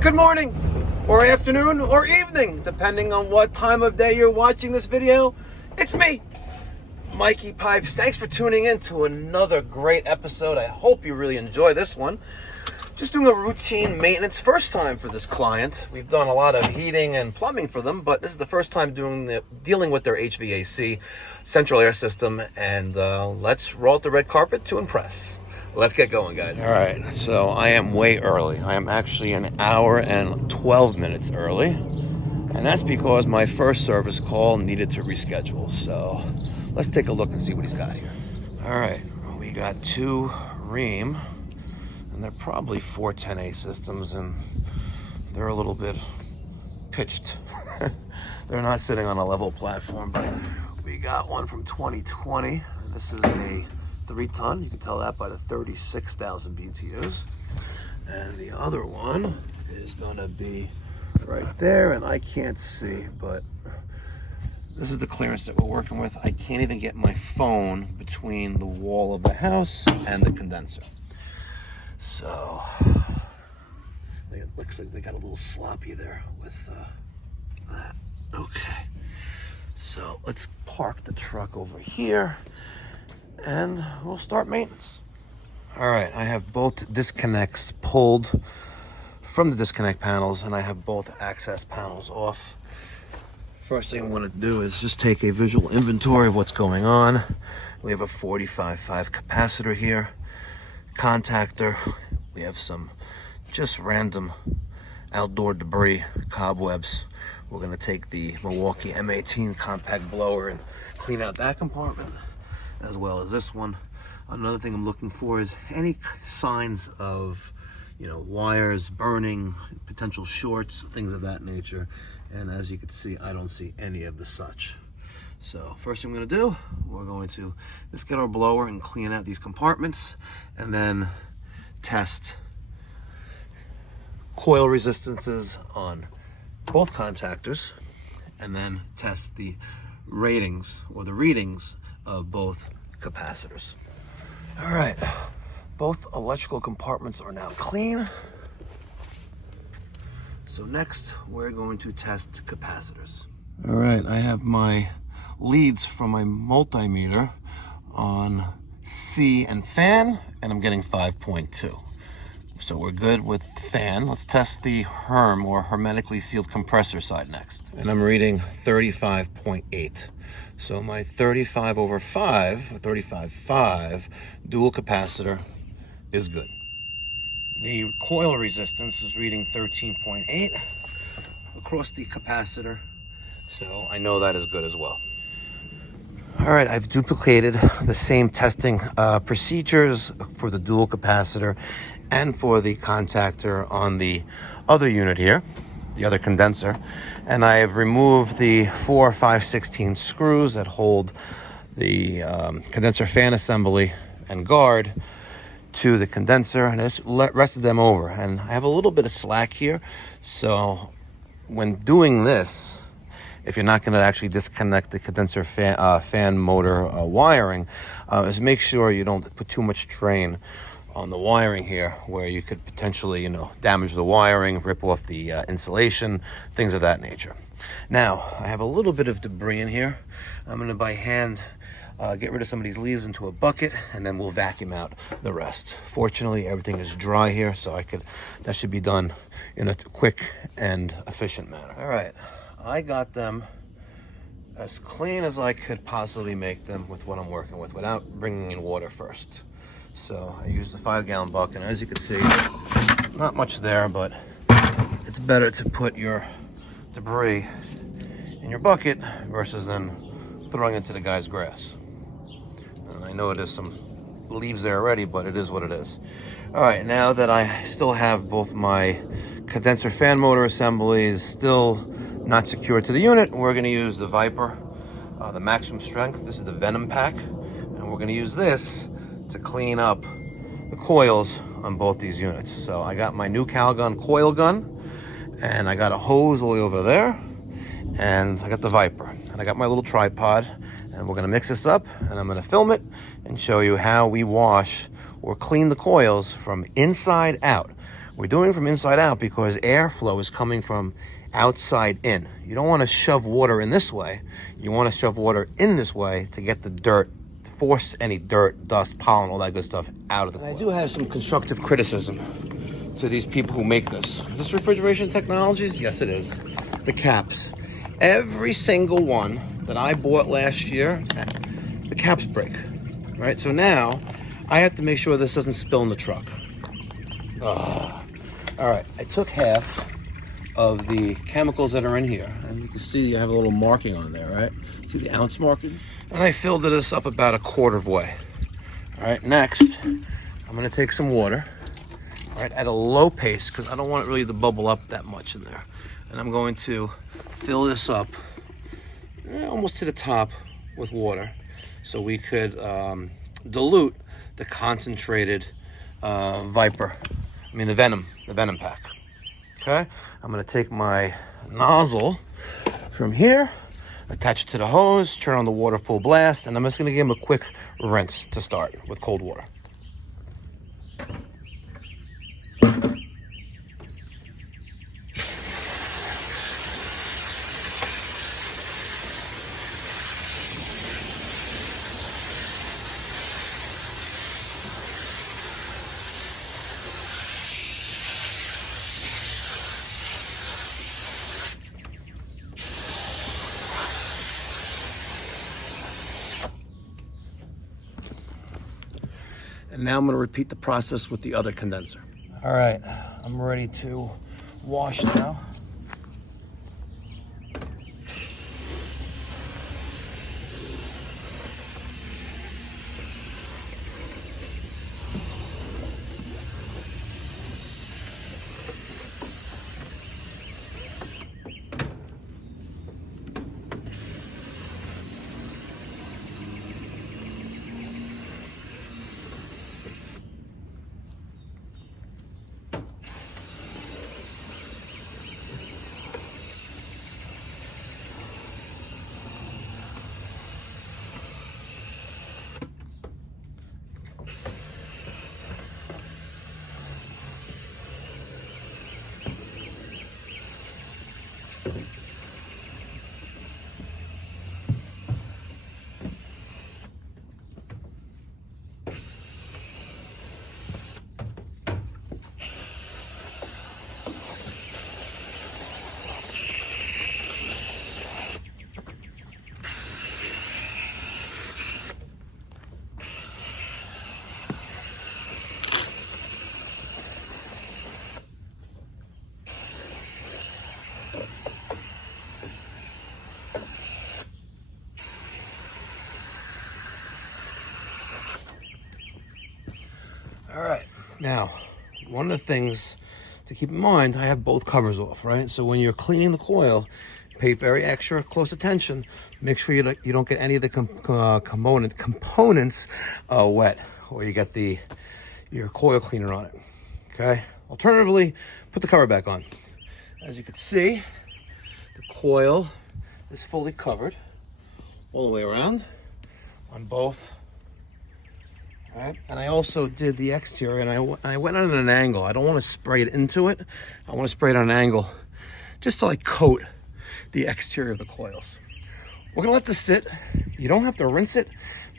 Good morning, or afternoon, or evening, depending on what time of day you're watching this video. It's me, Mikey Pipes. Thanks for tuning in to another great episode. I hope you really enjoy this one. Just doing a routine maintenance, first time for this client. We've done a lot of heating and plumbing for them, but this is the first time dealing with their HVAC, central air system, and let's roll out the red carpet to impress. Let's get going, guys. All right, so I am way early. I am actually an hour and 12 minutes early, and that's because my first service call needed to reschedule. So let's take a look and see what he's got here. All right, we got two Rheem, and they're probably 410A systems, and they're a little bit pitched. They're not sitting on a level platform, but we got one from 2020. This is a 3-ton, you can tell that by the 36,000 BTUs. And the other one is gonna be right there, and I can't see, but this is the clearance that we're working with. I can't even get my phone between the wall of the house and the condenser. So, it looks like they got a little sloppy there with that. Okay, so let's park the truck over here, and we'll start maintenance. All right, I have both disconnects pulled from the disconnect panels, and I have both access panels off. First thing I want to do is just take a visual inventory of what's going on. We have a 45.5 capacitor here, contactor. We have some just random outdoor debris, cobwebs. We're going to take the Milwaukee M18 compact blower and clean out that compartment, as well as this one. Another thing I'm looking for is any signs of, wires burning, potential shorts, things of that nature. And as you can see, I don't see any of the such. So first thing I'm going to do, we're going to just get our blower and clean out these compartments, and then test coil resistances on both contactors, and then test the ratings or the readings of both capacitors. All right, both electrical compartments are now clean. So next, we're going to test capacitors. All right, I have my leads from my multimeter on C and fan, and I'm getting 5.2. So we're good with fan. Let's test the HERM, or hermetically sealed compressor side next. And I'm reading 35.8. So my 35/5 dual capacitor is good. The coil resistance is reading 13.8 across the capacitor, so I know that is good as well. All right, I've duplicated the same testing procedures for the dual capacitor and for the contactor on the other unit here, the other condenser, and I have removed the 4 5/16 screws that hold the condenser fan assembly and guard to the condenser, and I just rested them over. And I have a little bit of slack here, so when doing this, if you're not going to actually disconnect the condenser fan motor wiring, is make sure you don't put too much strain on the wiring here, where you could potentially, damage the wiring, rip off the insulation, things of that nature. Now, I have a little bit of debris in here. I'm going to by hand get rid of some of these leaves into a bucket, and then we'll vacuum out the rest. Fortunately, everything is dry here, so that should be done in a quick and efficient manner. All right, I got them as clean as I could possibly make them with what I'm working with, without bringing in water first. So I used the 5-gallon bucket, and as you can see, not much there, but it's better to put your debris in your bucket versus then throwing it into the guy's grass. And I know there's some leaves there already, but it is what it is. All right, now that I still have both my condenser fan motor assemblies still not secured to the unit, we're going to use the Viper, the maximum strength. This is the Venom pack, and we're going to use this to clean up the coils on both these units. So I got my new Calgun coil gun, and I got a hose all the way over there, and I got the Viper, and I got my little tripod, and we're gonna mix this up, and I'm gonna film it and show you how we wash or clean the coils from inside out We're doing it from inside out because airflow is coming from outside in. You don't want to shove water in this way. You want to shove water in this way to get the dirt, force any dirt, dust, pollen, all that good stuff out of the coil. I do have some constructive criticism to these people who make this. Is this refrigeration technologies? Yes, it is. The caps. Every single one that I bought last year, the caps break, right? So now I have to make sure this doesn't spill in the truck. All right, I took half of the chemicals that are in here, and you can see you have a little marking on there, right? See the ounce marking? And I filled this up about a quarter of way. All right, next, I'm gonna take some water, all right, at a low pace, because I don't want it really to bubble up that much in there. And I'm going to fill this up almost to the top with water, so we could dilute the concentrated the venom pack. Okay, I'm gonna take my nozzle from here, attach it to the hose, turn on the water full blast, and I'm just gonna give him a quick rinse to start with cold water. And now I'm going to repeat the process with the other condenser. All right, I'm ready to wash now. All right, now, one of the things to keep in mind, I have both covers off, right? So when you're cleaning the coil, pay very extra close attention. Make sure you don't get any of the components wet, or you get your coil cleaner on it, okay? Alternatively, put the cover back on. As you can see, the coil is fully covered all the way around on both. Right. And I also did the exterior, and I went on an angle. I don't want to spray it into it. I want to spray it on an angle just to like coat the exterior of the coils. We're gonna let this sit. You don't have to rinse it,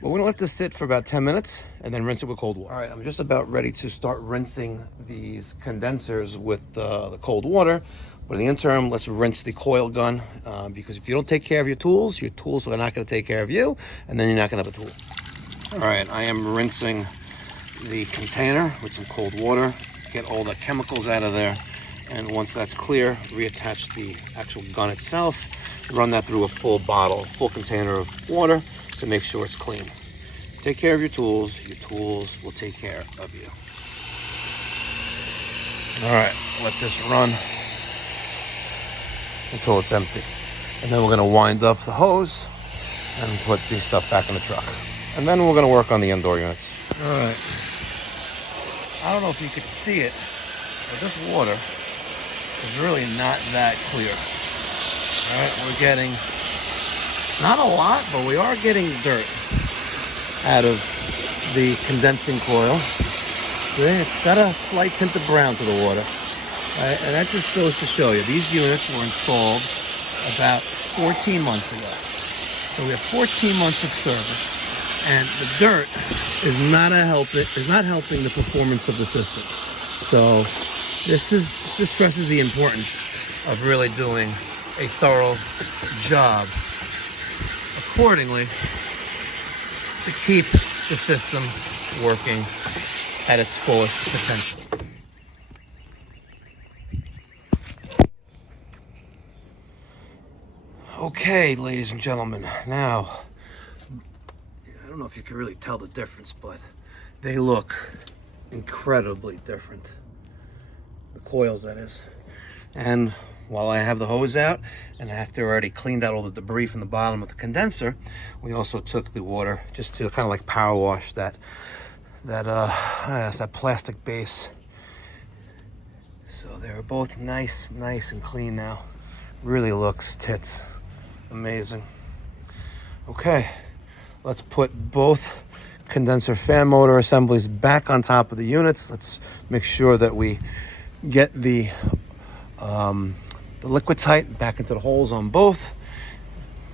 but we're gonna let this sit for about 10 minutes and then rinse it with cold water. All right, I'm just about ready to start rinsing these condensers with the cold water. But in the interim, let's rinse the coil gun because if you don't take care of your tools are not gonna take care of you, and then you're not gonna have a tool. All right, I am rinsing the container with some cold water, get all the chemicals out of there, and once that's clear, reattach the actual gun itself, run that through a full container of water to make sure it's clean. Take care of your tools will take care of you. All right, let this run until it's empty. And then we're gonna wind up the hose and put the stuff back in the truck. And then we're going to work on the indoor units. All right. I don't know if you could see it, but this water is really not that clear. All right, we're getting not a lot, but we are getting dirt out of the condensing coil. See, it's got a slight tint of brown to the water. And that just goes to show you, these units were installed about 14 months ago. So we have 14 months of service, and the dirt is not helping the performance of the system. So this stresses the importance of really doing a thorough job accordingly to keep the system working at its fullest potential. Okay, ladies and gentlemen, now, I don't know if you can really tell the difference, but they look incredibly different. The coils, that is. And while I have the hose out, and after I already cleaned out all the debris from the bottom of the condenser, we also took the water just to kind of like power wash that plastic base. So they're both nice and clean now. Really looks tits. Amazing. Okay, let's put both condenser fan motor assemblies back on top of the units. Let's make sure that we get the liquid tight back into the holes on both,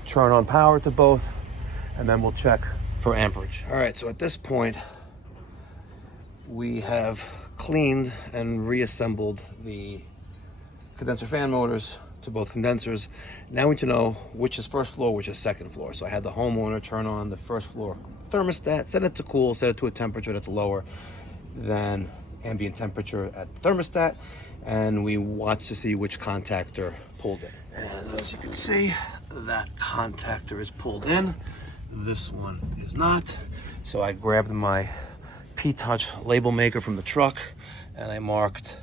turn on power to both, and then we'll check for amperage. All right, so at this point, we have cleaned and reassembled the condenser fan motors to both condensers. Now we need to know which is first floor, which is second floor. So I had the homeowner turn on the first floor thermostat, set it to cool, set it to a temperature that's lower than ambient temperature at the thermostat, and we watched to see which contactor pulled in. And as you can see, that contactor is pulled in. This one is not. So I grabbed my P-Touch label maker from the truck, and I marked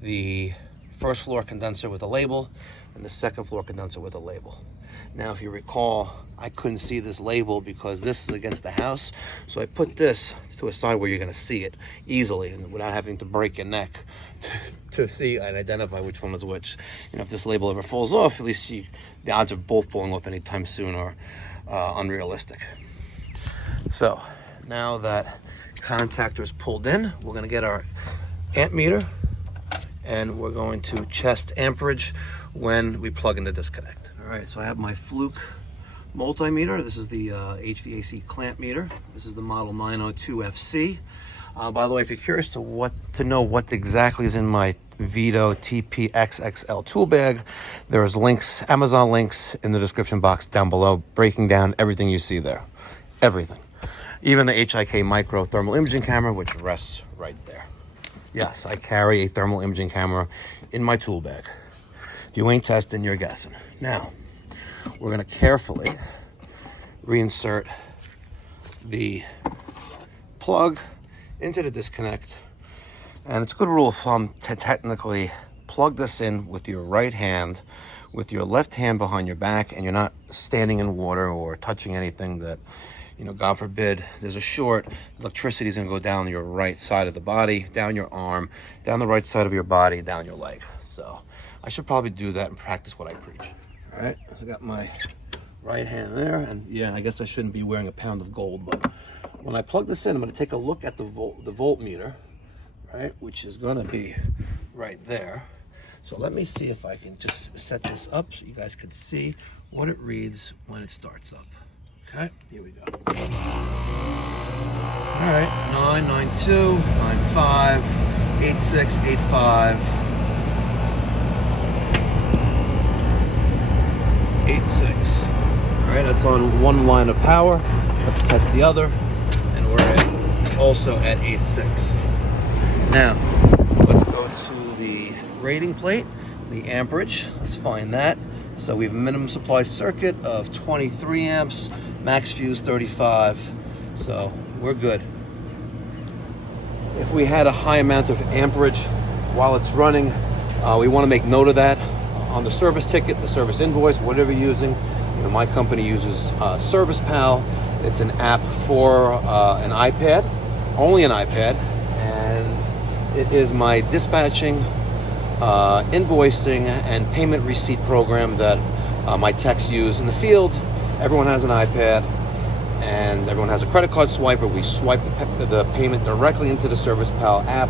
the first floor condenser with a label and the second floor condenser with a label. Now, if you recall, I couldn't see this label because this is against the house. So I put this to a side where you're gonna see it easily and without having to break your neck to see and identify which one is which. You know, if this label ever falls off, at least the odds of both falling off anytime soon are unrealistic. So now that contactor is pulled in, we're gonna get our amp meter and we're going to test amperage when we plug in the disconnect. All right, so I have my Fluke multimeter. This is the HVAC clamp meter. This is the model 902FC. By the way, if you're curious to know what exactly is in my Veto TPXXL tool bag, there's links, Amazon links in the description box down below, breaking down everything you see there. Everything. Even the HIK micro thermal imaging camera, which rests right there. Yes, I carry a thermal imaging camera in my tool bag. If you ain't testing, you're guessing. Now, we're gonna carefully reinsert the plug into the disconnect. And it's a good rule of thumb to technically plug this in with your right hand, with your left hand behind your back, and you're not standing in water or touching anything that, you know, God forbid, there's a short, electricity is gonna go down your right side of the body, down your arm, down the right side of your body, down your leg. So I should probably do that and practice what I preach. All right, I got my right hand there, and yeah, I guess I shouldn't be wearing a pound of gold, but when I plug this in, I'm gonna take a look at the voltmeter, right, which is gonna be right there. So let me see if I can just set this up so you guys can see what it reads when it starts up. Okay, here we go. All right, 992, 95, 86, 85, 86. All right, that's on one line of power. Let's test the other, and we're also at 86. Now, let's go to the rating plate, the amperage. Let's find that. So we have a minimum supply circuit of 23 amps, max fuse 35, so we're good. If we had a high amount of amperage while it's running, we want to make note of that on the service ticket, the service invoice, whatever you're using. You know, my company uses Service Pal. It's an app for an iPad, only an iPad, and it is my dispatching, invoicing, and payment receipt program that my techs use in the field. Everyone has an iPad. and everyone has a credit card swiper. We swipe the payment directly into the Service Pal app,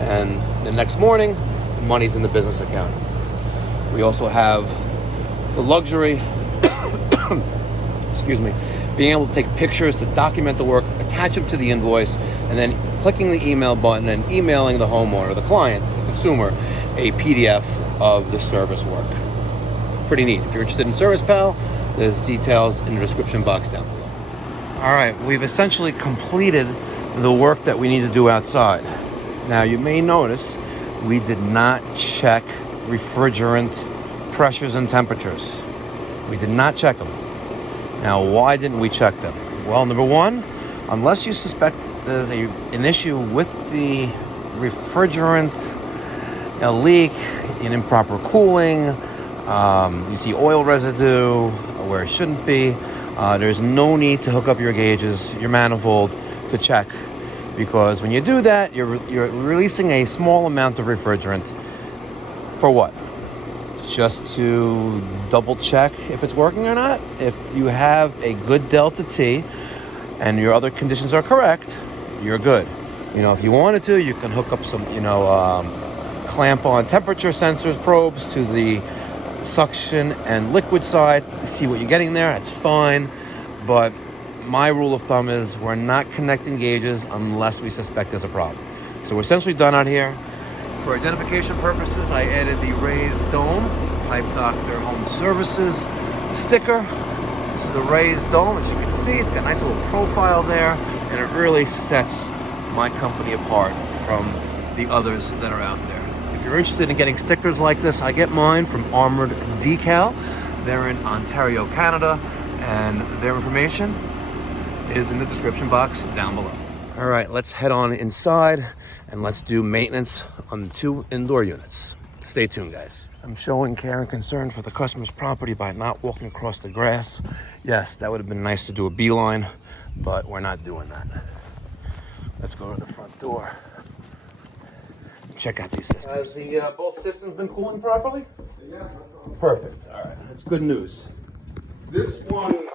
and the next morning, the money's in the business account. We also have the luxury, excuse me, being able to take pictures to document the work, attach them to the invoice, and then clicking the email button and emailing the homeowner, the client, the consumer, a PDF of the service work. Pretty neat. If you're interested in Service Pal, there's details in the description box down below. All right, we've essentially completed the work that we need to do outside. Now, you may notice we did not check refrigerant pressures and temperatures. We did not check them. Now, why didn't we check them? Well, number one, unless you suspect there's an issue with the refrigerant, a leak, an improper cooling, you see oil residue where it shouldn't be, there's no need to hook up your gauges, your manifold, to check, because when you do that, you're releasing a small amount of refrigerant. For what? Just to double check if it's working or not. If you have a good delta T and your other conditions are correct, you're good. You know, if you wanted to, you can hook up some, clamp on temperature sensors probes to the suction and liquid side, see what you're getting there. That's fine, but my rule of thumb is we're not connecting gauges unless we suspect there's a problem. So we're essentially done out here. For identification purposes, I added the raised dome, Pipe Doctor Home Services sticker. This is the raised dome. As you can see, it's got a nice little profile there, and it really sets my company apart from the others that are out there. If you're interested in getting stickers like this, I get mine from Armored Decal. They're in Ontario, Canada, and their information is in the description box down below. All right, let's head on inside and let's do maintenance on the 2 indoor units. Stay tuned, guys. I'm showing care and concern for the customer's property by not walking across the grass. Yes, that would have been nice to do a beeline, but we're not doing that. Let's go to the front door. Check out these systems. Has the both systems been cooling properly? Yeah. Perfect. All right, that's good news. This one,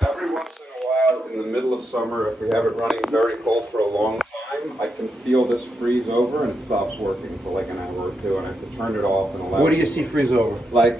every once in a while, in the middle of summer, if we have it running very cold for a long time, I can feel this freeze over and it stops working for like an hour or two, and I have to turn it off and allow. What do you see freeze over? Like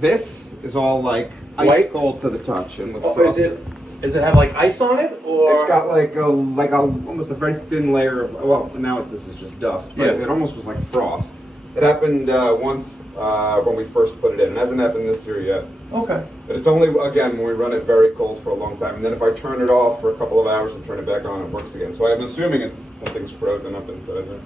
this is all like ice White? cold to the touch, and with Does it have like ice on it, or it's got like a almost a very thin layer of, well, now this is just dust, but Yeah. it almost was like frost. It happened once when we first put it in. It hasn't happened this year yet. Okay. But it's only, again, when we run it very cold for a long time. And then if I turn it off for a couple of hours and turn it back on, it works again. So I'm assuming something's frozen up inside there.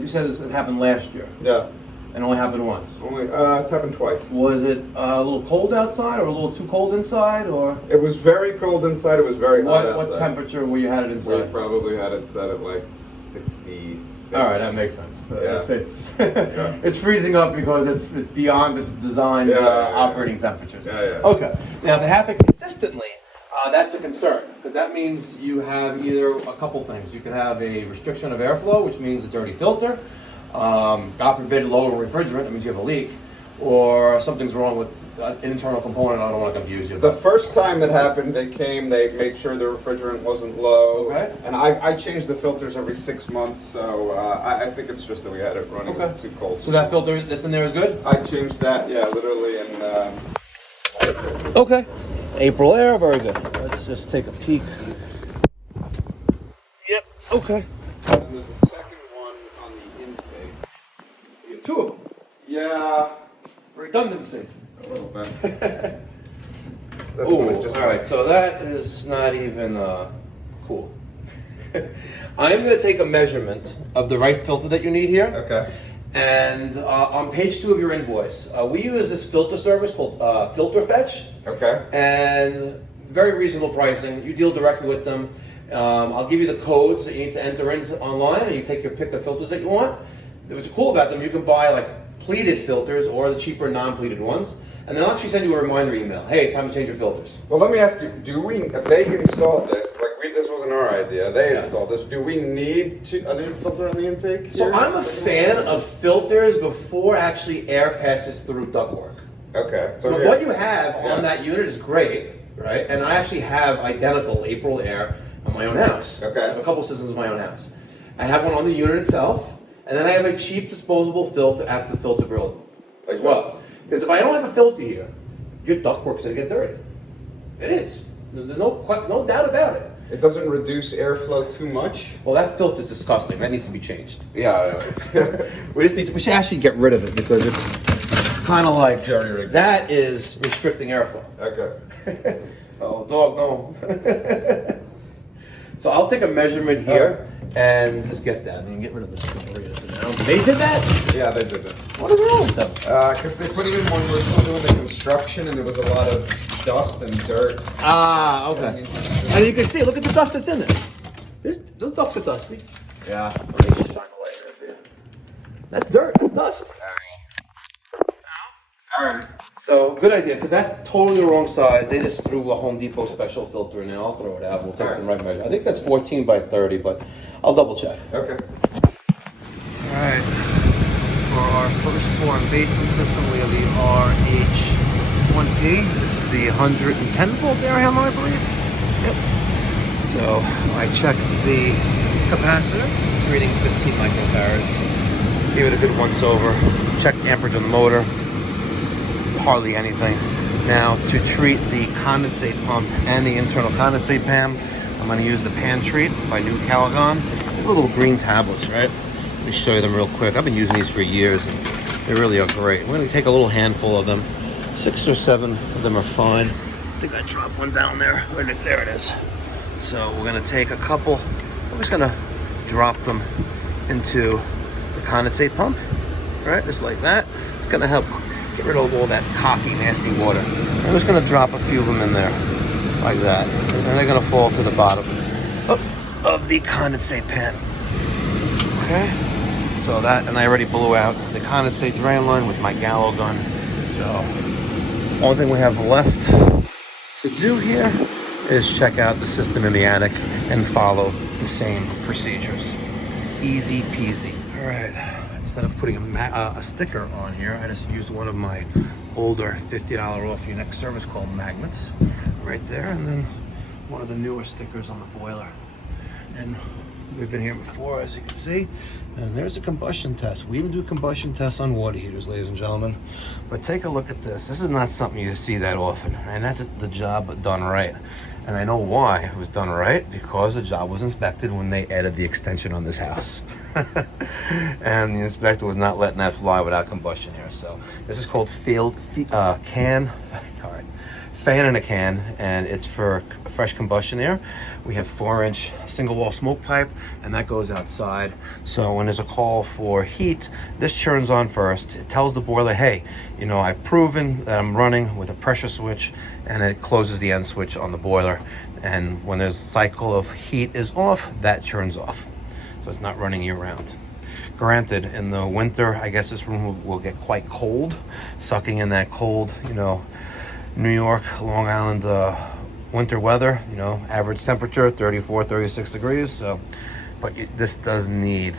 You said this happened last year? Yeah. And only happened once? Only, it's happened twice. Was it a little cold outside, or a little too cold inside, or? It was very cold inside. It was very hot outside. What temperature were you had it inside? We probably had it set at like 66. All right, that makes sense. Yeah. It's Yeah. it's freezing up because it's beyond its designed operating temperatures. Yeah, yeah. Okay. Now, if it happened consistently, that's a concern, because that means you have either a couple things. You could have a restriction of airflow, which means a dirty filter. God forbid, low refrigerant, that means you have a leak, or something's wrong with an internal component. I don't want to confuse you. The first time it happened, they made sure the refrigerant wasn't low. Okay. And I changed the filters every 6 months, so I think it's just that we had it running too cold. So that filter that's in there is good? I changed that, yeah, literally in Okay. April air, very good. Let's just take a peek. Yep, okay. And there's a second one on the intake. You have 2 of them. Yeah, Redundancy. a little bit. This Oh, one is just all right. So that is not even cool. I am going to take a measurement of the right filter that you need here. Okay. And on page 2 of your invoice, we use this filter service called Filter Fetch. Okay. And very reasonable pricing. You deal directly with them. I'll give you the codes that you need to enter into online, and you take your pick of filters that you want. What's cool about them, you can buy like pleated filters or the cheaper non-pleated ones, and they'll actually send you a reminder email. Hey, it's time to change your filters. Well, let me ask you: if they installed this, this wasn't our idea, they installed this. Do we need a new filter on the intake? So I'm a fan of filters before actually air passes through ductwork. Okay. So But what you have on that unit is great, right? And I actually have identical April air on my own house. Okay. I have a couple systems in my own house. I have one on the unit itself, and then I have a cheap disposable filter at the filter grill as well. Because if I don't have a filter here, your ductwork's gonna get dirty. It is. There's no doubt about it. It doesn't reduce airflow too much? Well, that filter's disgusting. That needs to be changed. Yeah. We should actually get rid of it because it's kind of like Jerry rigged. that is restricting airflow. Okay. Oh, dog, no. So I'll take a measurement here and just get that and get rid of this. They did that? Yeah, they did that. What is wrong with them? Because they put it in when we were still doing the construction and there was a lot of dust and dirt. Ah, okay. And you can see, look at the dust that's in there. Those ducts are dusty. Yeah. Let me just shine the light right there. That's dirt, that's dust. Alright. So, good idea, because that's totally the wrong size. They just threw a Home Depot special filter in there. I'll throw it out. We'll take the right measure. I think that's 14 by 30, but I'll double check. Okay. Alright. For our first floor and basement system, we have the RH1P. This is the 110 volt air handler, I believe. Yep. So, I checked the capacitor. It's reading 15 microfarads. Give it a good once over. Check the amperage on the motor. Hardly anything. Now to treat the condensate pump and the internal condensate pan, I'm going to use the Pan Treat by New Calagon. These little green tablets, right? Let me show you them real quick. I've been using these for years and they really are great. We're going to take a little handful of them. 6 or 7 of them are fine. I think I dropped one down there. There it is. So we're going to take a couple. I'm just going to drop them into the condensate pump, right? Just like that. It's going to help get rid of all that cocky, nasty water. I'm just going to drop a few of them in there, like that. And they're going to fall to the bottom of the condensate pan. Okay? So that, and I already blew out the condensate drain line with my gallo gun. So, only thing we have left to do here is check out the system in the attic and follow the same procedures. Easy peasy. All right. Instead of putting a sticker on here, I just used one of my older $50 off your next service called magnets right there, and then one of the newer stickers on the boiler. And we've been here before, as you can see, and there's a combustion test. We even do combustion tests on water heaters, ladies and gentlemen. But take a look at this. This is not something you see that often, and that's the job done right. And I know why it was done right, because the job was inspected when they added the extension on this house. And the inspector was not letting that fly without combustion here. So this is called fan in a can, and it's for fresh combustion air. We have 4-inch single wall smoke pipe, and that goes outside. So when there's a call for heat, this churns on first. It tells the boiler, hey, you know, I've proven that I'm running with a pressure switch, and it closes the end switch on the boiler. And when there's a cycle of heat is off, that churns off. So it's not running year round. Granted, in the winter, I guess this room will get quite cold, sucking in that cold, you know, New York, Long Island winter weather, you know, average temperature 34, 36 degrees. So, but this does need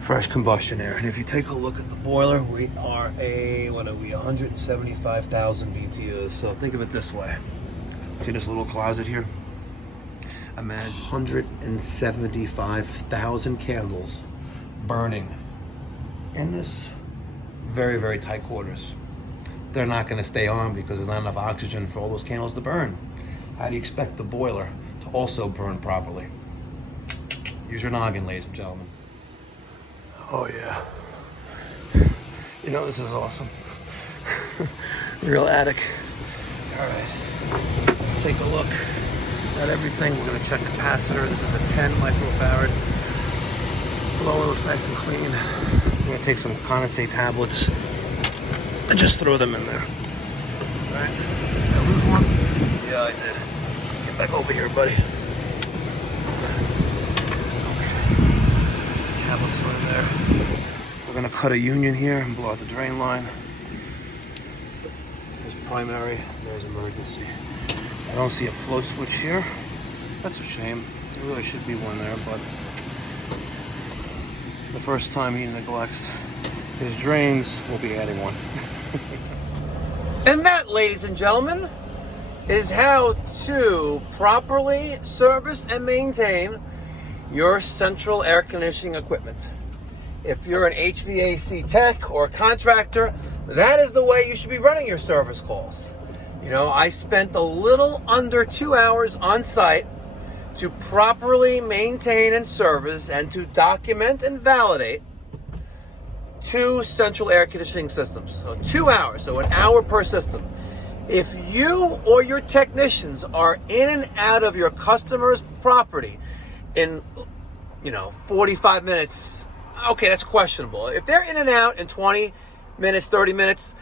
fresh combustion air. And if you take a look at the boiler, we are 175,000 BTUs. So think of it this way. See this little closet here? Imagine 175,000 candles burning in this very, very tight quarters. They're not going to stay on because there's not enough oxygen for all those candles to burn. How do you expect the boiler to also burn properly? Use your noggin, ladies and gentlemen. Oh yeah. You know, this is awesome. Real attic. All right, let's take a look at everything. We're going to check capacitor. This is a 10 microfarad. Blower looks nice and clean. I'm going to take some condensate tablets and just throw them in there. All right. Did I lose one? Yeah, I did. Get back over here, buddy. Okay. Tablets are in there. We're gonna cut a union here and blow out the drain line. There's primary, there's emergency. I don't see a float switch here. That's a shame. There really should be one there, but the first time he neglects his drains, we'll be adding one. And that, ladies and gentlemen, is how to properly service and maintain your central air conditioning equipment. If you're an HVAC tech or contractor, that is the way you should be running your service calls. You know, I spent a little under 2 hours on site to properly maintain and service and to document and validate 2 central air conditioning systems. So 2 hours, so an hour per system. If you or your technicians are in and out of your customer's property in, 45 minutes, okay, that's questionable. If they're in and out in 20 minutes, 30 minutes,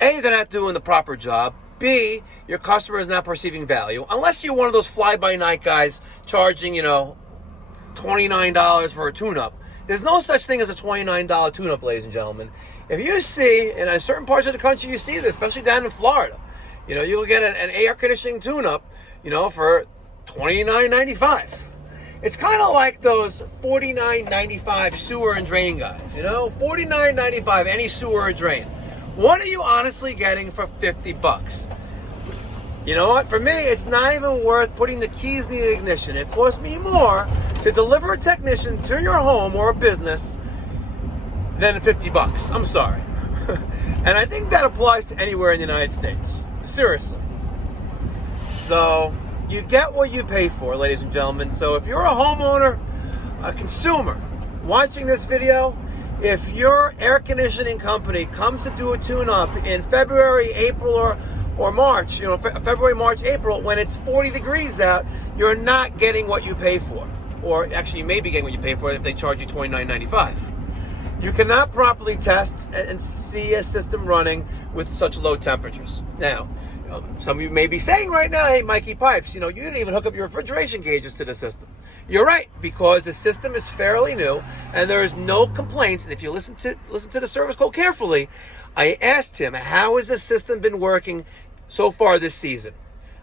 A, they're not doing the proper job. B, your customer is not perceiving value. Unless you're one of those fly-by-night guys charging, $29 for a tune-up. There's no such thing as a $29 tune-up, ladies and gentlemen. If you see, in certain parts of the country, you see this, especially down in Florida. You'll get an air conditioning tune-up, for $29.95. It's kind of like those $49.95 sewer and drain guys, $49.95 any sewer or drain. What are you honestly getting for $50? You know what? For me, it's not even worth putting the keys in the ignition. It costs me more to deliver a technician to your home or a business than $50. I'm sorry. And I think that applies to anywhere in the United States. Seriously. So you get what you pay for, ladies and gentlemen. So if you're a homeowner, a consumer, watching this video, if your air conditioning company comes to do a tune-up in February, April, or March, February, March, April, when it's 40 degrees out, you're not getting what you pay for. Or actually, you may be getting what you pay for if they charge you $29.95. You cannot properly test and see a system running with such low temperatures. Now, some of you may be saying right now, hey, Mikey Pipes, you didn't even hook up your refrigeration gauges to the system. You're right, because the system is fairly new and there is no complaints. And if you listen to the service call carefully, I asked him, how has the system been working so far this season?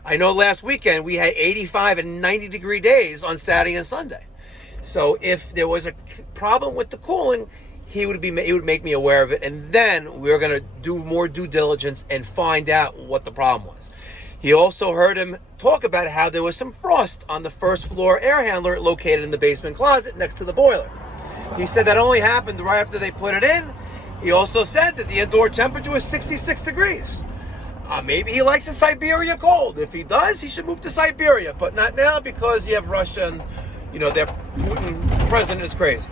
I know last weekend we had 85 and 90 degree days on Saturday and Sunday. So if there was a problem with the cooling, he would make me aware of it, and then we were going to do more due diligence and find out what the problem was. He also heard him talk about how there was some frost on the first floor air handler located in the basement closet next to the boiler. He said that only happened right after they put it in. He also said that the indoor temperature was 66 degrees. Maybe he likes the Siberia cold. If he does, he should move to Siberia, but not now because you have Russia and, their Putin president is crazy.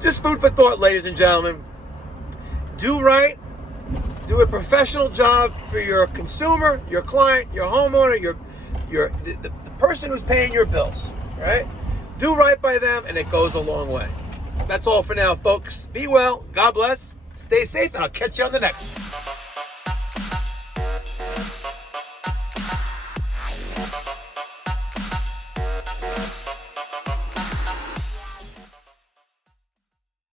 Just food for thought, ladies and gentlemen. Do right. Do a professional job for your consumer, your client, your homeowner, the person who's paying your bills, right? Do right by them, and it goes a long way. That's all for now, folks. Be well. God bless. Stay safe, and I'll catch you on the next one.